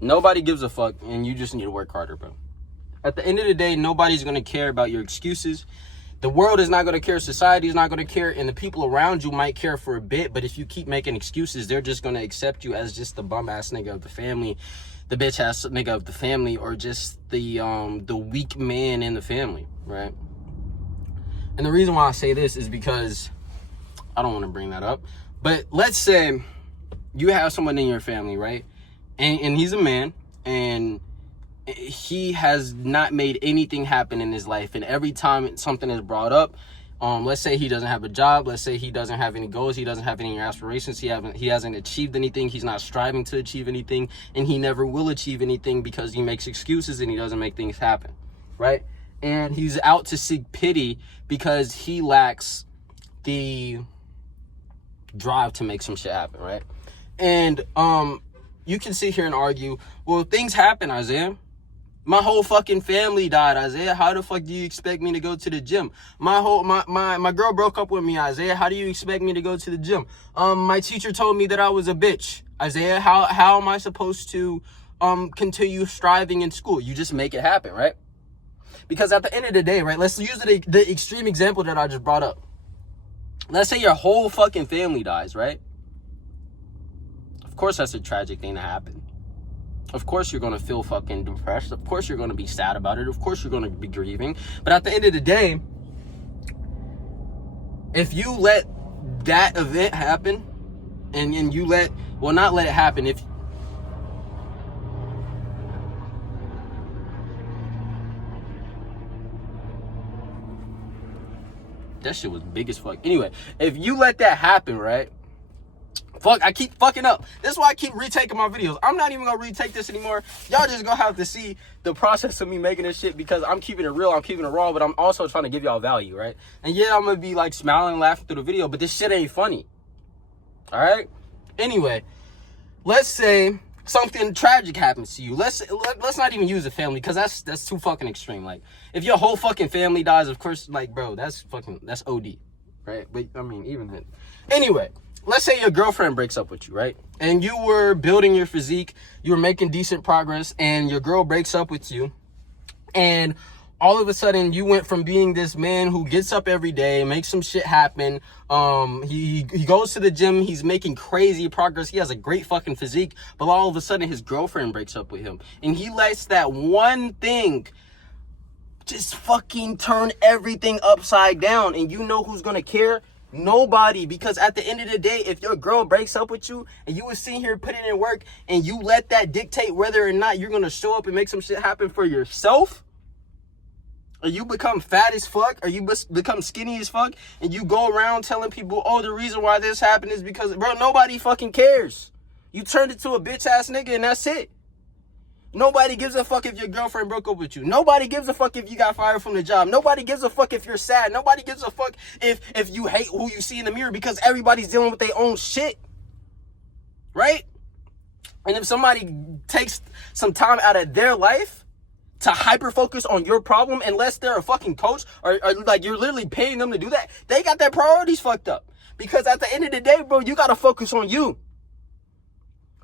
Nobody gives a fuck, and you just need to work harder, bro. At the end of the day, nobody's going to care about your excuses. The world is not going to care. Society is not going to care. And the people around you might care for a bit. But if you keep making excuses, they're just going to accept you as just the bum-ass nigga of the family, the bitch-ass nigga of the family, or just the weak man in the family, right? And the reason why I say this is because I don't want to bring that up. But let's say you have someone in your family, right? And he's a man, and he has not made anything happen in his life. And every time something is brought up, let's say he doesn't have a job, let's say he doesn't have any goals, he doesn't have any aspirations, he hasn't achieved anything, he's not striving to achieve anything, and he never will achieve anything because he makes excuses and he doesn't make things happen, right? And he's out to seek pity because he lacks the drive to make some shit happen, right? And you can sit here and argue, well, things happen, Isaiah. My whole fucking family died, Isaiah. How the fuck do you expect me to go to the gym? My girl broke up with me, Isaiah. How do you expect me to go to the gym? My teacher told me that I was a bitch, Isaiah. How am I supposed to continue striving in school? You just make it happen, right? Because at the end of the day, right, let's use the extreme example that I just brought up. Let's say your whole fucking family dies, right? Of course that's a tragic thing to happen. Of course you're going to feel fucking depressed. Of course you're going to be sad about it. Of course you're going to be grieving. But at the end of the day, if you let that event happen and you not let it happen, if that shit was big as fuck. Anyway, if you let that happen, right? Fuck, I keep fucking up. This is why I keep retaking my videos. I'm not even gonna retake this anymore. Y'all just gonna have to see the process of me making this shit because I'm keeping it real, I'm keeping it raw, but I'm also trying to give y'all value, right? And yeah, I'm gonna be like smiling and laughing through the video, but this shit ain't funny. Alright? Anyway, let's say something tragic happens to you. Let's not even use a family because that's too fucking extreme. Like, if your whole fucking family dies, of course, like, bro, that's OD. Right? But I mean, even then. Anyway. Let's say your girlfriend breaks up with you, right? And you were building your physique, you were making decent progress, and your girl breaks up with you. And all of a sudden, you went from being this man who gets up every day, makes some shit happen. He goes to the gym, he's making crazy progress. He has a great fucking physique, but all of a sudden, his girlfriend breaks up with him. And he lets that one thing just fucking turn everything upside down. And you know who's gonna care? Nobody. Because at the end of the day, if your girl breaks up with you and you was sitting here putting in work and you let that dictate whether or not you're gonna show up and make some shit happen for yourself, or you become fat as fuck, or you become skinny as fuck, and you go around telling people, oh, the reason why this happened is because, bro, nobody fucking cares. You turned into a bitch ass nigga and that's it. Nobody gives a fuck if your girlfriend broke up with you. Nobody gives a fuck if you got fired from the job. Nobody gives a fuck if you're sad. Nobody gives a fuck if you hate who you see in the mirror because everybody's dealing with their own shit. Right? And if somebody takes some time out of their life to hyper focus on your problem, unless they're a fucking coach or like you're literally paying them to do that, they got their priorities fucked up. Because at the end of the day, bro, you got to focus on you.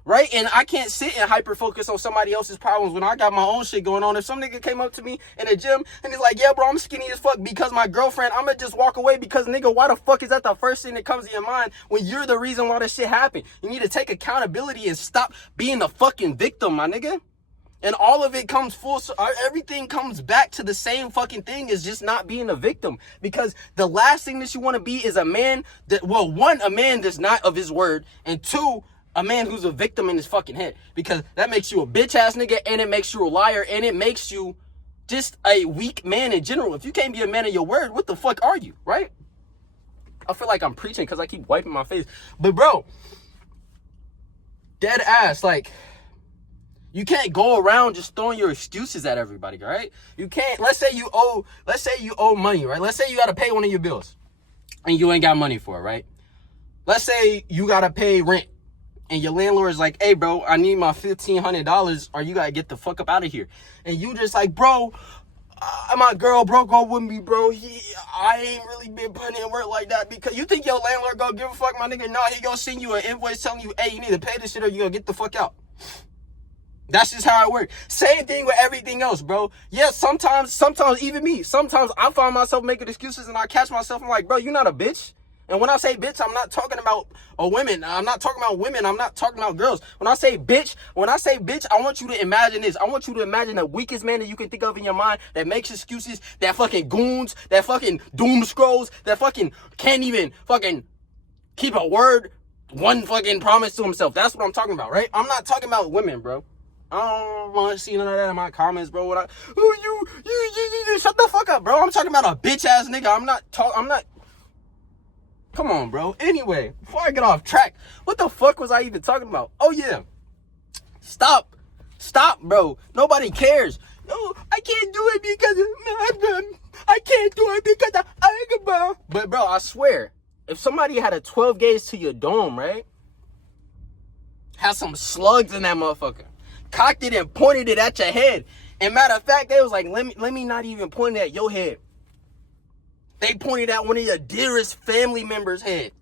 Right? And I can't sit and hyper focus on somebody else's problems when I got my own shit going on. If some nigga came up to me in the gym and he's like, yeah, bro, I'm skinny as fuck because my girlfriend, I'm gonna just walk away because, nigga, why the fuck is that the first thing that comes to your mind when you're the reason why this shit happened? You need to take accountability and stop being the fucking victim, my nigga. And all of it comes everything comes back to the same fucking thing, is just not being a victim. Because the last thing that you want to be is a man that, well, one, a man that's not of his word, and two, a man who's a victim in his fucking head. Because that makes you a bitch ass nigga, and it makes you a liar, and it makes you just a weak man in general. If you can't be a man of your word, what the fuck are you, right? I feel like I'm preaching because I keep wiping my face. But bro, dead ass, like, you can't go around just throwing your excuses at everybody, right? You can't, let's say you owe money, right? Let's say you gotta pay one of your bills and you ain't got money for it, right? Let's say you gotta pay rent. And your landlord is like, hey, bro, I need my $1,500 or you got to get the fuck up out of here. And you just like, bro, my girl broke up with me, bro. I ain't really been putting in work like that. Because you think your landlord gonna give a fuck, my nigga? No, he gonna send you an invoice telling you, hey, you need to pay this shit or you gonna get the fuck out. That's just how it works. Same thing with everything else, bro. Yeah, sometimes even me, sometimes I find myself making excuses and I catch myself. I'm like, bro, you're not a bitch. And when I say bitch, I'm not talking about women. I'm not talking about women. I'm not talking about girls. When I say bitch, I want you to imagine this. I want you to imagine the weakest man that you can think of in your mind that makes excuses, that fucking goons, that fucking doom scrolls, that fucking can't even fucking keep a word, one fucking promise to himself. That's what I'm talking about, right? I'm not talking about women, bro. I don't want to see none of that in my comments, bro. You shut the fuck up, bro. I'm talking about a bitch ass nigga. I'm not. Come on, bro. Anyway, before I get off track, what the fuck was I even talking about? Oh yeah, stop, bro. Nobody cares. No, I can't do it because I can't do it because I. But bro, I swear, if somebody had a 12 gauge to your dome, right, had some slugs in that motherfucker, cocked it and pointed it at your head. And matter of fact, they was like, let me not even point it at your head. They pointed at one of your dearest family members' head,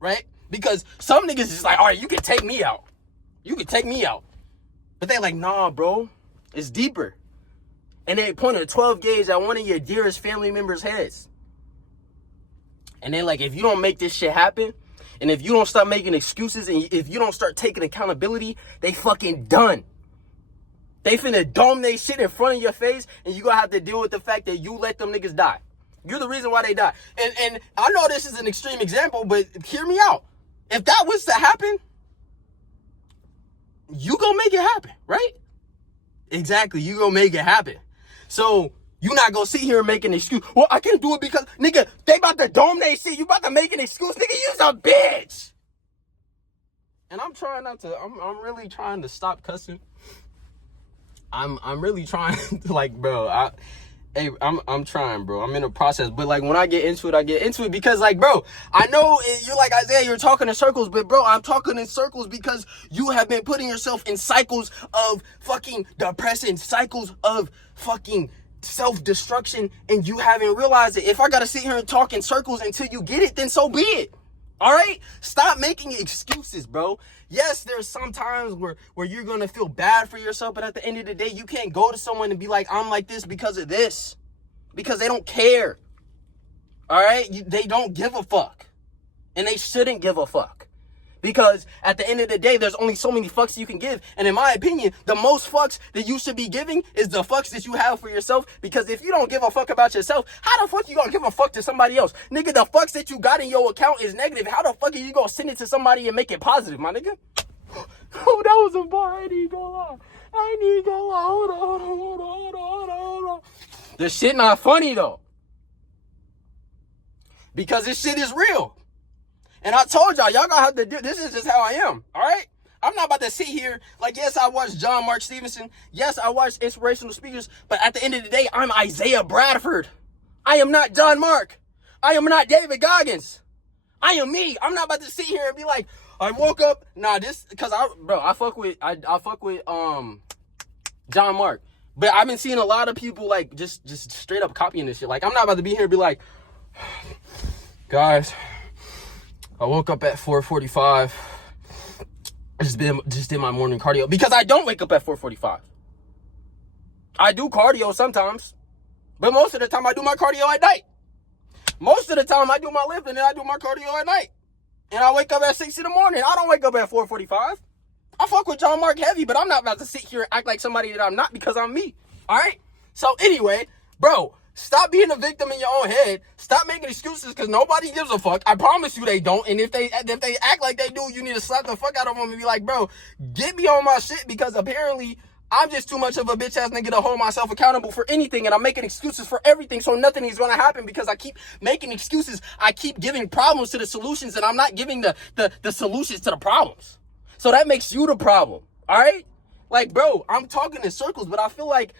right? Because some niggas is like, all right, you can take me out. You can take me out. But they like, nah, bro, it's deeper. And they pointed a 12 gauge at one of your dearest family members' heads. And they like, if you don't make this shit happen, and if you don't start making excuses, and if you don't start taking accountability, they fucking done. They finna dome they shit in front of your face, and you gonna have to deal with the fact that you let them niggas die. You're the reason why they die. And I know this is an extreme example, but hear me out. If that was to happen, you gonna make it happen, right? Exactly, you gonna make it happen. So you not gonna sit here and make an excuse. Well, I can't do it because, nigga, they about to dome they shit. You about to make an excuse, nigga. You's a bitch. And I'm trying not to. I'm really trying to stop cussing. I'm really trying to, like, bro. I'm trying, bro. I'm in a process, but like when I get into it because, like, bro, I know you're like, Isaiah, you're talking in circles, but bro, I'm talking in circles because you have been putting yourself in cycles of fucking depression, cycles of fucking self-destruction, and you haven't realized it. If I gotta sit here and talk in circles until you get it, then so be it. All right? Stop making excuses, bro. Yes, there's some times where you're going to feel bad for yourself, but at the end of the day, you can't go to someone and be like, I'm like this because of this. Because they don't care. All right? They don't give a fuck. And they shouldn't give a fuck. Because at the end of the day, there's only so many fucks you can give. And in my opinion, the most fucks that you should be giving is the fucks that you have for yourself. Because if you don't give a fuck about yourself, how the fuck you gonna give a fuck to somebody else? Nigga, the fucks that you got in your account is negative. How the fuck are you gonna send it to somebody and make it positive, my nigga? Oh, that was a bar. I ain't even gonna lie. Hold on. This shit not funny, though. Because this shit is real. And I told y'all gonna have to do, this is just how I am, all right? I'm not about to sit here, like, yes, I watched John Mark Stevenson. Yes, I watched inspirational speakers. But at the end of the day, I'm Isaiah Bradford. I am not John Mark. I am not David Goggins. I am me. I'm not about to sit here and be like, I woke up. Nah, this, because I fuck with John Mark. But I've been seeing a lot of people, like, just straight up copying this shit. Like, I'm not about to be here and be like, guys, I woke up at 4:45. I just did my morning cardio. Because I don't wake up at 4:45. I do cardio sometimes. But most of the time I do my cardio at night. Most of the time I do my lifting and I do my cardio at night. And I wake up at 6 in the morning. I don't wake up at 4:45. I fuck with John Mark heavy, but I'm not about to sit here and act like somebody that I'm not because I'm me. All right? So anyway, bro, stop being a victim in your own head. Stop making excuses because nobody gives a fuck. I promise you they don't. And if they act like they do, you need to slap the fuck out of them and be like, bro, get me on my shit because apparently I'm just too much of a bitch ass nigga to hold myself accountable for anything. And I'm making excuses for everything. So nothing is going to happen because I keep making excuses. I keep giving problems to the solutions and I'm not giving the solutions to the problems. So that makes you the problem. All right? Like, bro, I'm talking in circles, but I feel like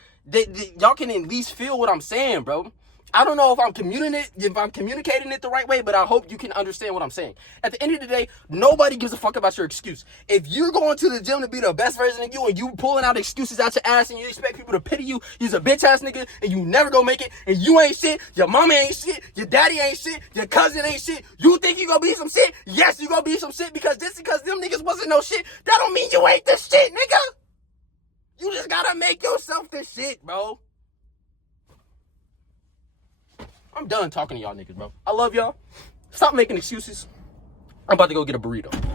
y'all can at least feel what I'm saying, bro. I don't know if I'm communicating it the right way, but I hope you can understand what I'm saying. At the end of the day, nobody gives a fuck about your excuse. If you're going to the gym to be the best version of you and you pulling out excuses out your ass and you expect people to pity you, you's a bitch ass nigga and you never gonna make it and you ain't shit, your mama ain't shit, your daddy ain't shit, your cousin ain't shit. You think you gonna be some shit? Yes, you gonna be some shit because just because them niggas wasn't no shit, that don't mean you ain't the shit, nigga. gotta make yourself the shit, bro. I'm done talking to y'all niggas, bro. I love y'all. Stop making excuses. I'm about to go get a burrito.